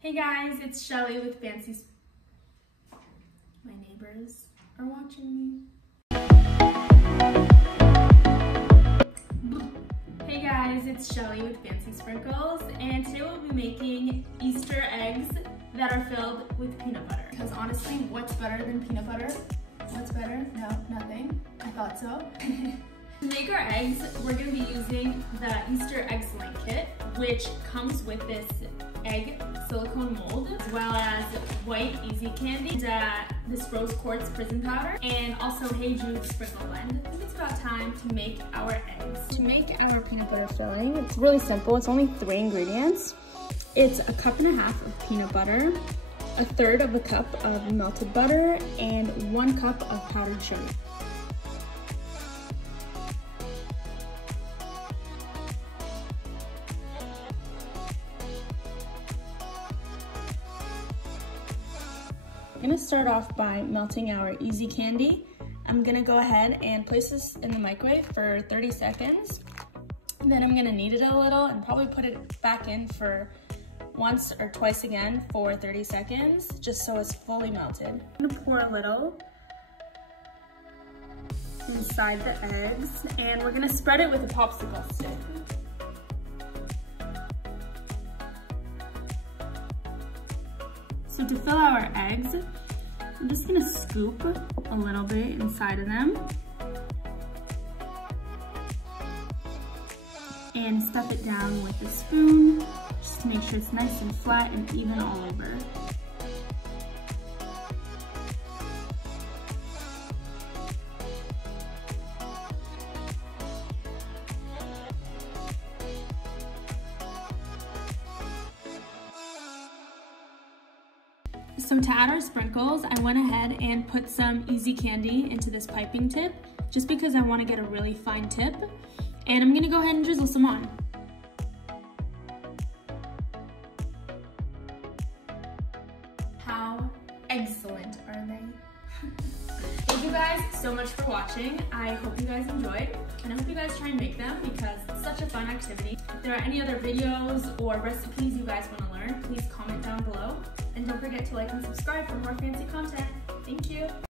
Hey guys, it's Shelly with Fancy. My neighbors are watching me. Hey guys, it's Shelly with Fancy Sprinkles, and today we'll be making Easter eggs that are filled with peanut butter. Because honestly, what's better than peanut butter? What's better? No, nothing. I thought so. To make our eggs, we're going to be using the Easter Eggcelent Kit, which comes with this egg silicone mold, as well as white easy candy, this rose quartz prison powder, and also Hey Jude sprinkle blend. I think it's about time to make our eggs. To make our peanut butter filling, it's really simple. It's only 3 ingredients. It's a cup and a half of peanut butter, a third of a cup of melted butter, and 1 cup of powdered sugar. I'm gonna start off by melting our easy candy. I'm gonna go ahead and place this in the microwave for 30 seconds. Then I'm gonna knead it a little and probably put it back in for once or twice again for 30 seconds, just so it's fully melted. I'm gonna pour a little inside the eggs, and we're gonna spread it with a popsicle stick. So to fill our eggs, I'm just gonna scoop a little bit inside of them and stuff it down with a spoon, just to make sure it's nice and flat and even all over. So to add our sprinkles, I went ahead and put some easy candy into this piping tip, just because I want to get a really fine tip. And I'm gonna go ahead and drizzle some on. How excellent are they? Thank you guys so much for watching. I hope you guys enjoyed, and I hope you guys try and make them because it's such a fun activity. If there are any other videos or recipes you guys want to learn, please comment down below. And don't forget to like and subscribe for more fancy content. Thank you.